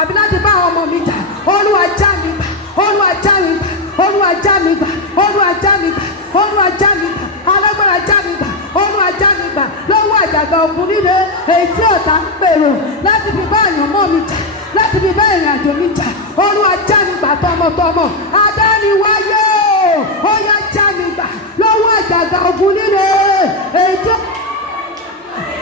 àbí láti bá àwọn ọmọ mi jà. Olúwa já mi gbà, Olúwa já mi gbà, Olúwa já mi gbà, Olúwa já mi gbà, Olúwa já mi gbà, alágbára já mi gbà, Olúwa já mi gbà lọ́wọ́ àjàgà ogun líle èyí tí ọ̀tá ń pèrò láti fi bá àyànmọ́ mi jà, láti fi bá ìrìn àjò mi jà. Olúwa já mi gbà tọmọtọmọ. Adániwáyé ó yá já mi gbà lọ́wọ́ àjàgà ogun líle èyí tí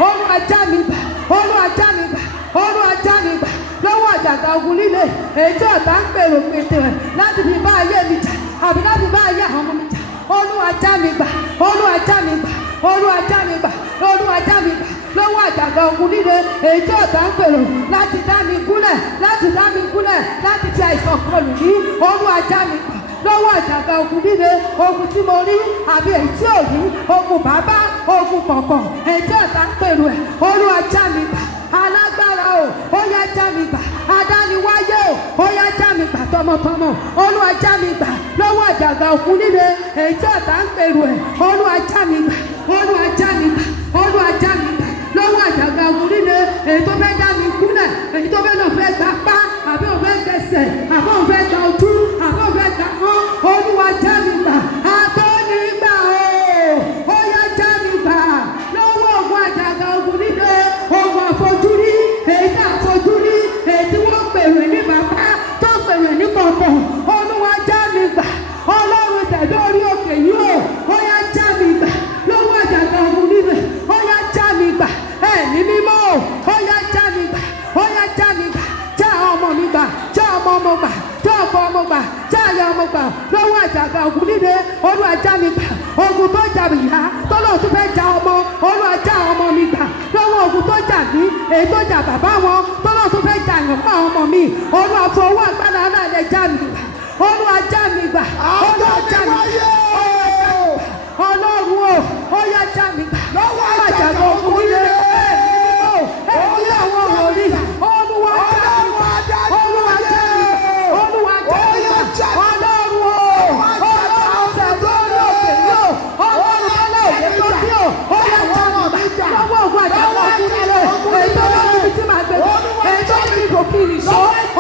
Olúwa já mi gbà, Olúwa já mi gbà, Olúwa já mi gbà lọ́wọ́ àjàgà ogun líle èyí tí ọ̀tá ń pèrò pété rẹ̀ láti fi bá ayé mi jà àbí láti bá ayé àwọn ọmọ mi jà. Olúwa já mi gbà, Olúwa já mi gbà, Olúwa já mi gbà, Olúwa já mi gbà lọ́wọ́ àjàgà ogun líle èyí tí ọ̀tá ń pèrò láti dá mi gúnlẹ̀, láti dá mi gúnlẹ̀, láti fi àìsàn kọlù mí. Olúwa já mi gbà lọ́wọ́ àjàgà ogun líle, ogun tí mo rí àbí èyí tí ò rí, ogun bàbá, ogun kọ̀ọ̀kan èyí tí ọ̀tá ń pèrò ẹ̀. Olúwa já mi gbà, alágbára o ó yá já mi gbà, adániwáyé o ó yá já mi gbà tọmọtọmọ. Olúwa já mi gbà lọ́wọ́ àjàgà ogun líle èyí tí ọ̀tá ń pèrò ẹ̀. Olúwa já mi gbà, Olúwa já mi gbà, Olúwa já mi gbà lọ́wọ́ àjàgà ogun líle èyí tó fẹ́ dá mi kúnlẹ̀, èyí tó fẹ́ lọ fẹ́ gbà pá àbí òun fẹ́ gbẹ̀sẹ̀ àbí òun fẹ́ gba ojú àbí òun fẹ́ gbà hán. Olúwa já mi gbà, àtọ́nigbà o ó yá já mi gbà lọ́wọ́ ogun àjàgà ogun líle, ogun àfojúrí èyí tí àfojúrí èyí tí wọ́n pèrè ní bàbá tó pèrè ní kọ̀ọ̀kan. Olúwa já mi gbà, Ọlọ́run tẹ̀dó orí òkè yìí ó yá já mi gbà lọ́wọ́ àjàgà ogun líle, ó yá já mi gbà ẹ̀mí mímọ́ ó yá já mi gbà, ó yá já mi gbà, já ọmọ mi gbà, já ọmọ ọmọ gbà, já ọkọ ọmọ gbà, já àyà ọmọ gbà lọ́wọ́ àjàgà ogun líle. Olúwa já mi gbà ogun tó jà ìyá tọ́lọ́ tó fẹ́ ja ọmọ. Olúwa já ọmọ mi gbà lọ́wọ́ ogun tó jà mí èyí tó jà bàbá wọn tọ́lọ́ tó fẹ́ jà yàn fún àwọn ọmọ mi. Olúwa fọwọ́ agbára náà lè já mi gbà, Olúwa já mi gbà, Olúwa já mi gbà, Ọlọ́run o ó yá já mi gbà lọ́wọ́ àjàgà ogun líle. Ẹ̀mí àwọn wòlíì Olúwa já mi gbà, Olúwa já mi gbà, Olúwa já mi gbà, Ọlọ́run o Ọlọ́run tẹ̀dó orí òkè yìí o, Ọlọ́run tẹ́lẹ̀ òye tó bí o ó yá já mi gbà lọ́wọ́ ogun àjàgà ogun líle èyí tó bá níbi tí màá gbé èyí tó ní kò kí ni sọ.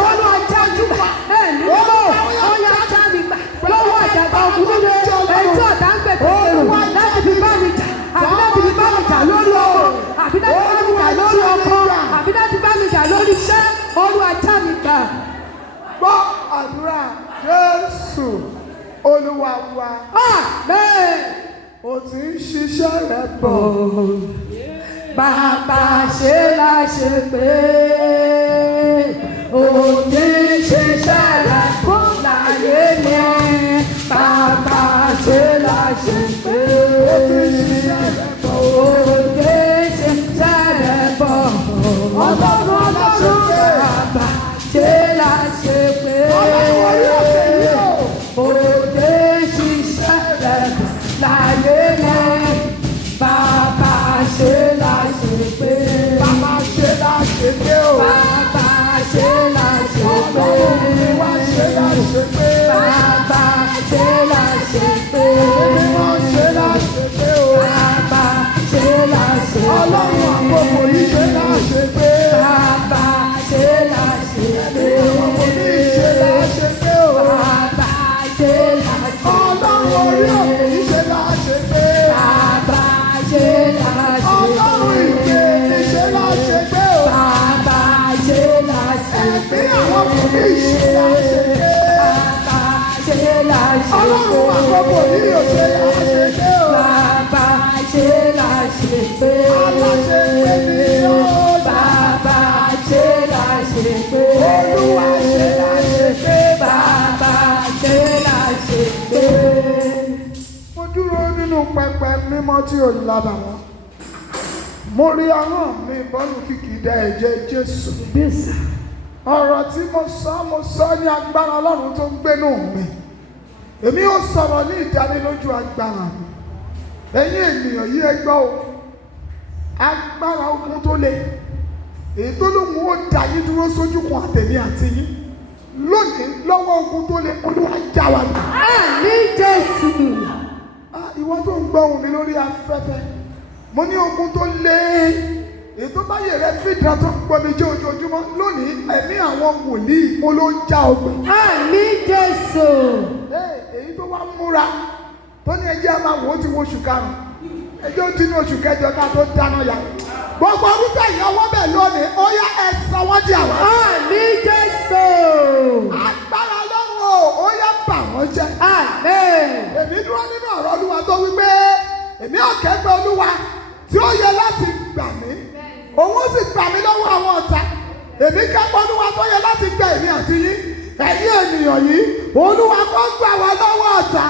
Olúwa já mi gbà ẹ̀mí mímọ́ ó yá já mi gbà lọ́wọ́ àjàgà ogun líle èyí tí ọ̀tá ń gbẹ̀gbẹ̀ èrò láti fi bá mi jà àbí láti fi bá mi jà lórí ọkọ̀ àbí láti bá mi jà lórí ọkọ̀ àbí láti bá mi jà lórí iṣẹ́. Olúwa já mi gbà. Gbọ́ àdúrà Jésù Olúwa wa. Àmín. O ti ń ṣiṣẹ́ rẹ̀ bọ̀. Bàbá ṣe láṣẹ pé o ti ń ṣiṣẹ́ rẹ̀ bọ̀ láyé mi. Bàbá ṣe láṣẹ pé o ti ń ṣiṣẹ́ rẹ̀ bọ̀. O ti ń ṣiṣẹ́ rẹ̀ bọ̀. Ọlọ́run bàbá ṣe láṣẹ pé o ti ń ṣiṣẹ́ rẹ̀ bọ̀ láyé mi. Bàbá ṣe láṣẹ pé. Bàbá ṣe láṣẹ pé o. Bàbá ṣe láṣẹ pé. Ọlọ́run wá ṣe láṣẹ pé. Bàbá ṣe láṣẹ pé. Wọ́n ṣe láṣẹ pé o. Bàbá ṣe láṣẹ pé. Ọlọ́run àkókò yìí ṣe láṣẹ pé. Bàbá ṣe láṣẹ pé. Àkókò yìí ṣe láṣẹ pé o. Bàbá ṣe láṣẹ pé. Ọlọ́run orí òkè yìí ṣe láṣẹ pé. Bàbá ṣe láṣẹ pé. Ọlọ́run ìgbé ni ṣe láṣẹ pé o. Bàbá ṣe láṣẹ pé. Ẹ̀mí àwọn kòkè yìí ṣe láṣẹ pé. Bàbá ṣe láṣẹ pé. Ọlọ́run àkókò yìí ò ṣe láṣẹ pé o. Bàbá ṣe láṣẹ pé. Aláṣẹ pé ni ó. Bàbá ṣe láṣẹ pé. Olúwa ṣe láṣẹ pé. Bàbá ṣe láṣẹ pé. Mo dúró nínú pẹpẹ mímọ́ tí ò lábàwọ́n. Mo rí ahọ́n mi bọ́lú kìkìdá ẹ̀jẹ̀ Jésù. Ọ̀rọ̀ tí mo sọ ní agbára Ọlọ́run tó ń gbénú mi. Èmi ò sọ̀rọ̀ ní ìdánilójú agbára mi. Ẹ̀yin ènìyàn yìí ẹ gbọ́ o. Agbára ogun tó le. Èyí tó lóhun ó dá yín dúró sójú kan àtẹ̀mí àti yín. Lónìí lọ́wọ́ ogun tó le Olúwa já wa gbà. Àmín Jésù. Ìwọ tó ń gbọ́ ohùn mi lórí afẹ́fẹ́. Mo ní ogun tó le ètò báyìí rẹ fìdá tó gbomi jẹ́ ojoojúmọ́ lónìí ẹ̀mí àwọn wòlíì mo ló ń já ogun. Àmín Jésù. Èyí tó wá múra tó ní ẹjẹ́ máa wò ó ti wo oṣù karùn-ún ẹjẹ́ ó ti ní oṣù kẹjọ ká tó dáná ya gbogbo orúkọ ìyàwó bẹ̀ lónìí ó yá ẹ̀sán wọ́n di àwọn. Àmín Jésù. Agbára Ọlọ́run ó yá bà wọ́n jẹ́. Àmín. Èmi dúró nínú ọ̀rọ̀ Olúwa tó wí pé èmi ò kẹ́gbẹ́ Olúwa tí ó yẹ láti gbà mí òun sì gbà mí lọ́wọ́ àwọn ọ̀tá. Èmi kẹ́gbẹ́ Olúwa tó yẹ láti gbà èmi àti yín ẹ̀yin ènìyàn yìí Olúwa kó gbà wá lọ́wọ́ ọ̀tá.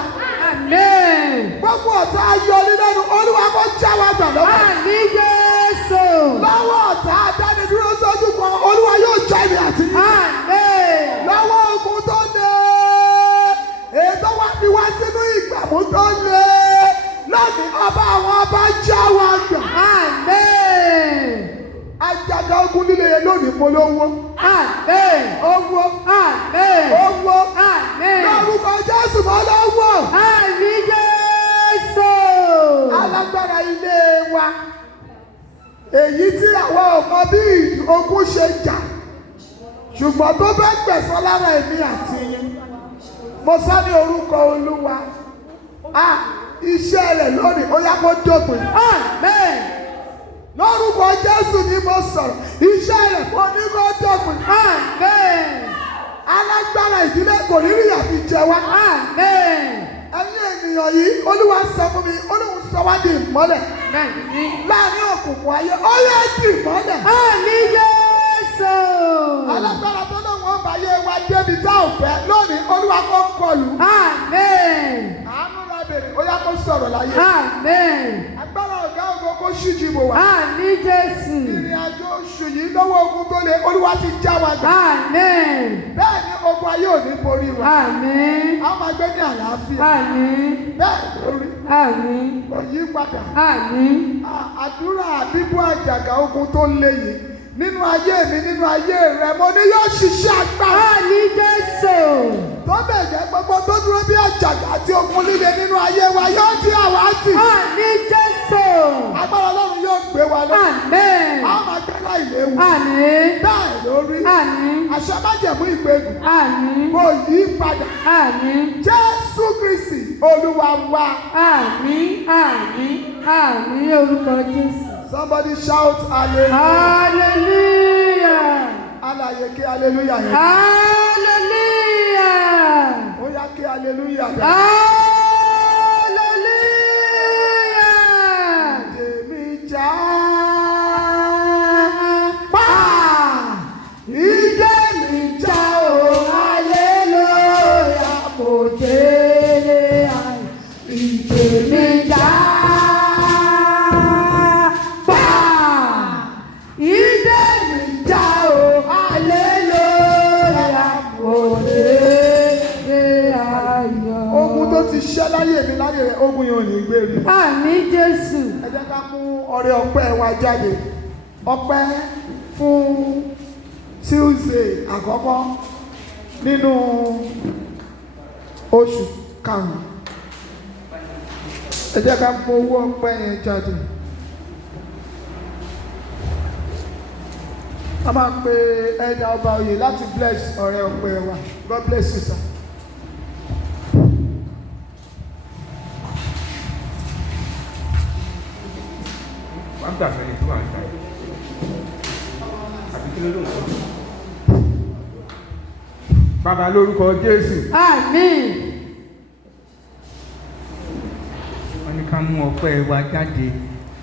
Àmín. Gbogbo ọ̀tá ayọ̀ nínú Olúwa kó já wa gbà lọ́wọ́. Àmín Jésù. Lọ́wọ́ ọ̀tá adánidúró sójú kan Olúwa yóò já èmi àti yín. Àmín. Lọ́wọ́ ogun tó lé ètò wa fi wá sínú ìgbàmú tó lé lónìí ọba àwọn ọba já wa gbà. Àmín. Ajaga ogun líle yẹn lónìí polówó. Àmín. Owó. Àmín. Owó. Àmín. Lórúkọ Jésù mọ́ lọ́wọ́. Àmín Jésù. Alágbára ilé wa èyí tí àwọn ọmọ bí ogun ṣe jà ṣùgbọ́n tó fẹ́ gbẹ̀san lára èmi àti yín mo sọ ní orúkọ Olúwa iṣẹ́ rẹ̀ lónìí ó yá kó dópin. Àmín. Lórúkọ Jésù ni mo sọ̀rọ̀ iṣẹ́ rẹ̀ kò ní kó dópin. Àmín. Alágbára ìdílé kò ní rí àfi jẹ wá. Àmín. Ẹ̀yin ènìyàn yìí Olúwa sọ fún mi Olóhùn sọ wá di ìmọ́lẹ̀ láàrin òkùnkùn ayé ó yẹ di ìmọ́lẹ̀. Àmín Jésù. Alágbára tó náà wọ́n bá yé wa débi tá ò fẹ́ lónìí Olúwa kó kọlù. Àmín. Àánú la bèrè ó yá kó sọ̀rọ̀ láyé. Àmín. Agbára ọ̀gá ògo kó ṣíjú bò wá. Àmín Jésù. Ìrìn àjò oṣù yìí lọ́wọ́ ogun tó lé Olúwa ti já wa gbà. Àmín. Bẹ́ẹ̀ ni ogun ayé ò ní borí wa. Àmín. A máa gbé ní àlàáfíà. Àmín. Bẹ́ẹ̀ lórí. Àmín. Òyípadà. Àmín. Àdúrà bíbú àjàgà ogun tó lé yìí nínú ayé mi nínú ayé rẹ mo ní yóò ṣiṣẹ́ agbára. Àmín Jésù. Tó bẹ̀ jẹ́ gbogbo tó dúró bí àjàgà àti ogun líle nínú ayé wa yóò di àwátì. Àmín Jésù. Agbára Ọlọ́run yóò gbé wa lọ. Àmín. A máa gbé láì léwu. Àmín. Bẹ́ẹ̀ lórí. Àmín. Àṣẹ májẹ̀mú ìgbégun. Àmín. Kò yí padà. Àmín. Jésù Kristi Olúwa wa. Àmín. Àmín. Àmín orúkọ Jésù. Somebody shout hallelujah. Hallelujah. Alààyè kí hallelujah yẹn. Hallelujah. Ó yá kí hallelujah yẹn. Hallelujah. Èmi já pa. Ìdè mi já o hallelujah. Mo jẹ́ ìdè mi já. Iṣẹ́ láyé mi láyé rẹ̀ ogun yẹn ò ní gbé rí. Àmín Jésù. Ẹ jẹ́ ká mú ọrẹ ọpẹ́ wa jáde. Ọpẹ́ fún Tuesday àkọ́kọ́ nínú oṣù karùn-ún. Ẹ jẹ́ ká mú owó ọpẹ́ yẹn jáde. A máa pe ẹ̀dá ọba oyè láti bless ọrẹ ọpẹ́ wa. God bless you sir. Gbàgbé tó wà nípa yìí àbí kí ló ló ń sọ. Bàbá lórúkọ Jésù. Àmín. Wọ́n ní ká mú ọpẹ́ wa jáde.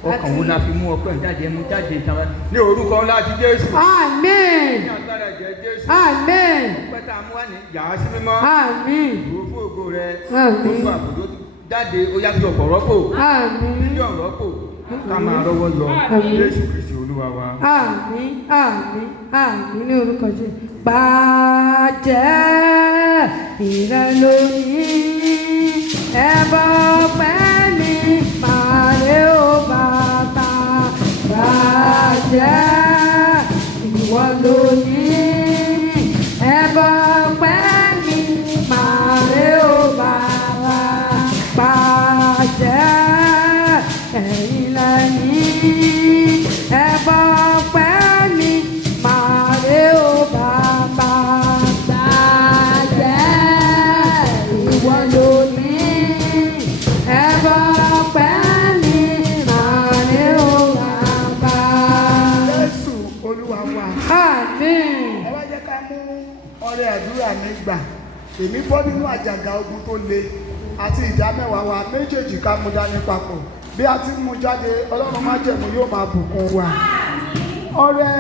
Ọkàn wo la fi mú ọpẹ́ jáde mú jáde ìtawá ní orúkọ ńlá ti Jésù. Àmín. Ní agbára ẹ̀jẹ̀ Jésù. Àmín. Ọpẹ́ tá a mú wá ní yàrá sí mímọ́. Àmín. Òfò ògo rẹ̀. Àmín. Òfò àbùdó jáde ó yá fi ọ̀pọ̀ rọ́pò. Àmín. Mílíọ̀nù rọ́pò. Ká máa rọ́wọ́ yọ. Jésù Kristi Olúwa wa. Àmín. Àmín. Àmín ní orúkọ Jésù. Bàjẹ́ ìrẹ́ lónìí ẹbọ pẹ́ mi màrè ó bàbá. Bàjẹ́ ìwọ lónìí ẹbọ pẹ́ mi màrè ó bàbá. Bàjẹ́ ẹ̀yin lẹ́yìn ẹbọ. Olúwa wa. Àmín. Ẹ wá jẹ́ ká mú ọrẹ àdúrà mi gbà. Èmi bọ́ nínú àjàgà ogun tó le àti ìdámẹ́wàá wa méjèèjì ká mú dání papọ̀. Bí a ti mú jáde, Ọlọ́run májẹ̀mú yóò máa bùkún wa. Ọrẹ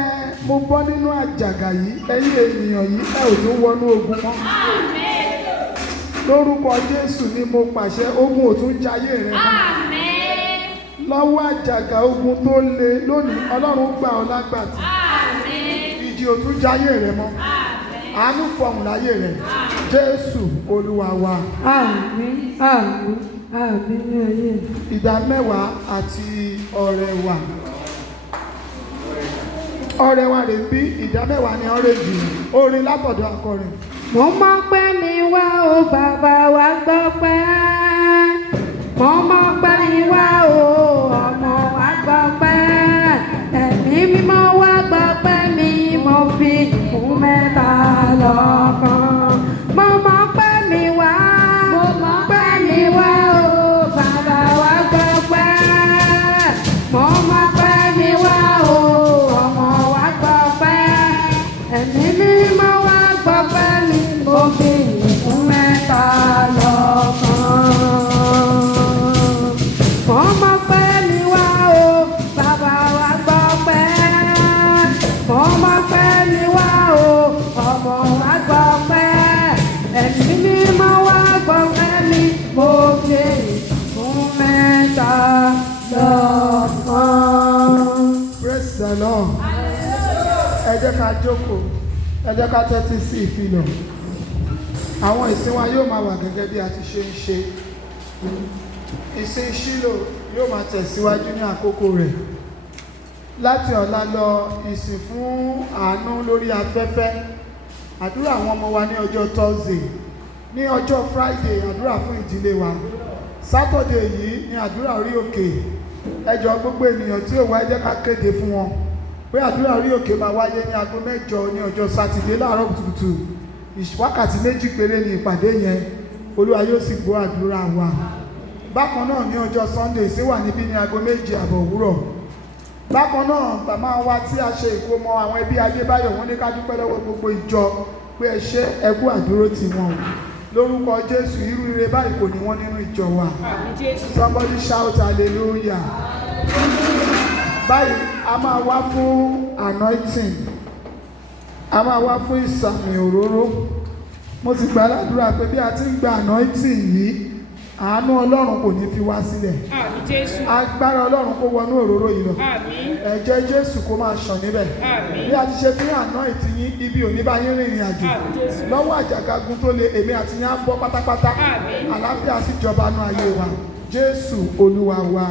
mo bọ́ nínú àjàgà yìí, ẹ̀yin ènìyàn yìí ẹ ò tún wọnú ogun mọ́. Lórúkọ Jésù ni mo pàṣẹ, ogun ò tún jayé rẹ mọ́. Lọ́wọ́ àjàgà ogun tó le lónìí, Ọlọ́run gbà ọ́ lágbàtì. Ìjì ò tún jayé rẹ mọ́. Àánú fọhùn láyé rẹ. Jésù Olúwa wa. Àmín. Àmín. Àmín ní ayé. Ìdámẹ́wàá àti ọrẹ wa. Ọrẹ wa rè bí ìdámẹ́wàá ní ọrẹ́jì. Orin látọ̀dọ̀ akọrin. Mo mọ̀ pé mi wá o bàbá wa gbọ́ pẹ́. Mo mọ̀ pé mi wá o ọmọ wa gbọ́ pẹ́. Ẹ̀mí mímọ́ wá gbọ́ pẹ́ mi mo fi fún mẹ́ta lọ́kàn. Mo mọ̀ pé mi wá. Mo mọ̀ pé mi wá o bàbá wa gbọ́ pẹ́. Mo mọ̀ pé mi wá o ọmọ wa gbọ́ pẹ́. Ẹ̀mí mímọ́ wá gbọ́ pẹ́ mi mo fi fún mẹ́ta lọ́kàn. Mo mọ̀ pé mi wá o bàbá wa gbọ́ pẹ́. Mo mọ̀ pé mi wá o ọmọ wa gbọ́ pẹ́. Ẹ̀mí mímọ́ wá gbọ́ pẹ́ mi mo fi fún mẹ́ta lọ́kàn. Praise the Lord. Ẹ jẹ́ ká jókòó. Ẹ jẹ́ ká tẹ́tí sí ìfilọ̀. Àwọn ìsìn wa yóò máa wà gẹ́gẹ́ bí a ti ṣe ń ṣe. Ìsìn Ṣílò yóò máa tẹ̀síwájú ní àkókò rẹ̀. Láti ọ̀la lọ ìsìn fún àánú lórí afẹ́fẹ́. Àdúrà àwọn ọmọ wa ní ọjọ́ Thursday. Ní ọjọ́ Friday àdúrà fún ìdílé wa. Saturday yìí ní àdúrà orí òkè. Ẹ jọ̀ọ́ gbogbo ènìyàn tí ò wá ẹ jẹ́ ká kéde fún wọn pé àdúrà orí òkè máa wáyé ní aago 8 ní ọjọ́ Sátidé láàárọ̀ kùtùkùtù. Wákàtí 2 péré ni ìpàdé yẹn. Olúwa yóò sì gbọ́ àdúrà wa. Bákan náà ní ọjọ́ Sunday sí wà níbí ní aago 7 òwúrọ̀. Bákan náà bàmá wa tí a ṣe ìkómọ àwọn ẹbí Adébáyọ̀ wọ́n ní ká dúpẹ́ lọ́wọ́ gbogbo ìjọ pé ẹ ṣé ẹ kú àdúró tì wọ́n. Lórúkọ Jésù irú ire báyìí kò ní wọ́n nínú ìjọ wa. Somebody shout hallelujah. Báyìí a máa wá fún anointing. A máa wá fún ìsàmì òróró. Mo ti gbà ládùúrà pé bí a ti ń gba anointing yìí, àánú Ọlọ́run kò ní fi wá sílẹ̀. Agbára Ọlọ́run kó wọnú òróró yìí lọ. Ẹ̀jẹ̀ Jésù kó máa ṣàn níbẹ̀. Bí a ti ṣe fi anointing yín, ibi ò ní bá yín rìnrìn àjò. Lọ́wọ́ àjàgàgun tó le èmi àti yín á bọ́ pátápátá. Àlàáfíà sì jọba nú ayé wa. Jésù Olúwa wa.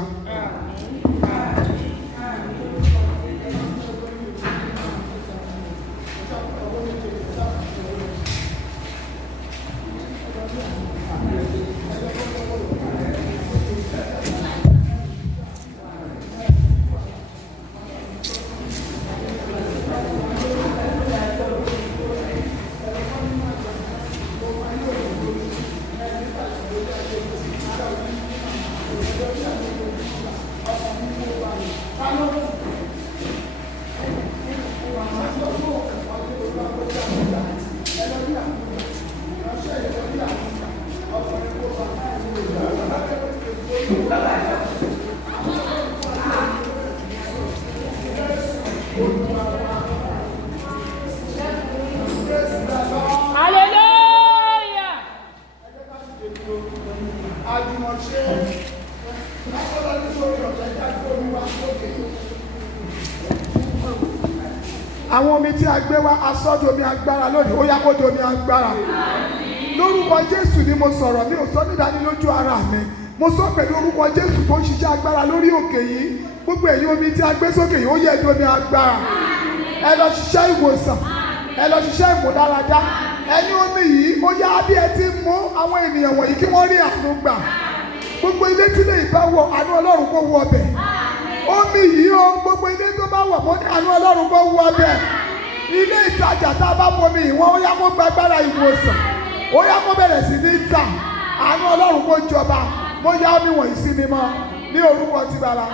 Àwọn omi tí a gbé wá asọ́dọ̀ omi agbára lónìí, ó yá kó di omi agbára. Lórúkọ Jésù ni mo sọ̀rọ̀, mi ò sọ nídánilójú ara mi. Mo sọ pẹ̀lú orúkọ Jésù tó ń ṣiṣẹ́ agbára lórí òkè yìí. Gbogbo ẹ̀yin omi tí a gbé sókè yìí, ó yẹ di omi agbára. Ẹ lọ ṣiṣẹ́ ìwòsàn, ẹ lọ ṣiṣẹ́ ìmúdáradá. Ẹ̀yin omi yìí, ó yá bí ẹ ti mú àwọn ènìyàn wọ̀nyí kí wọ́n rí àánú gbà. Gbogbo ilé tí lè bá wọ àánú Ọlọ́run kó wọ ọbẹ̀. Omi yìí o, gbogbo ilé tó bá wọ̀ mọ́ ní àánú Ọlọ́run kó wọ ọbẹ̀. Ilé ìtajà tá a bá fomi ìwọ̀n, ó yá kó gba agbára ìwòsàn. Ó yá kó bẹ̀rẹ̀ sí ní tà. Àánú Ọlọ́run kó jọba. Mo yá omi wọ̀nyí sí mímọ́ ní orúkọ ti Baba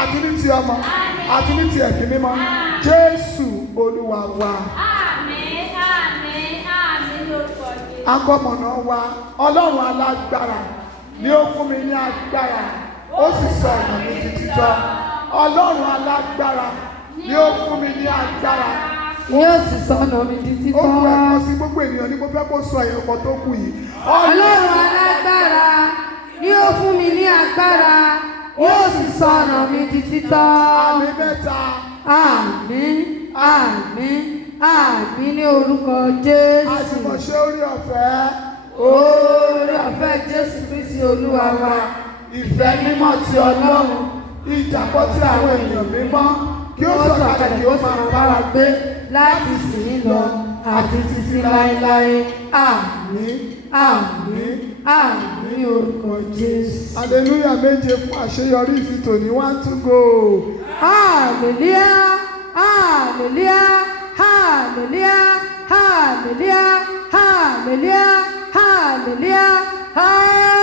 àti ní ti Ọmọ àti ní ti Ẹ̀mí mímọ́. Jésù Olúwa wa. Àmín, àmín, àmín lórúkọ Jésù. Akọ́mọ̀nà wa, Ọlọ́run alágbára ni ó fún mi ní agbára, ó sì sọ ọ̀nà mi di títọ́. Ọlọ́run alágbára ni ó fún mi ní agbára, yóò sì sọnà mi di ó kú ẹ̀kọ́ títọ́. sí gbogbo ènìyàn ní mo fẹ́ kó sọ ẹ̀kọ́ tó kù yìí. Ọlọ́run alágbára ni ó fún mi ní agbára, yóò sì sọnà mi di títọ́. Àmì mẹ́ta. Àmín, àmín, àmín ní orúkọ Jésù. Àjùmọ̀ṣe orí ọ̀fẹ́. Oore ọ̀fẹ́ Jésù Kristi Olúwa wa. Ìfẹ́ mímọ́ ti Ọlọ́run. Ìjàpọ̀ tí àwọn èèyàn mímọ́ kí ó sọ̀kalẹ̀ kí ó máa bá wa gbé láti ìsinyìí lọ àti títí láéláé. Àmín, àmín, àmín ní orúkọ Jésù. Hallelujah méje fún àṣeyọrí ìfitòní 1 to go. Hallelujah, hallelujah, hallelujah, hallelujah, hallelujah, hallelujah, hallelujah.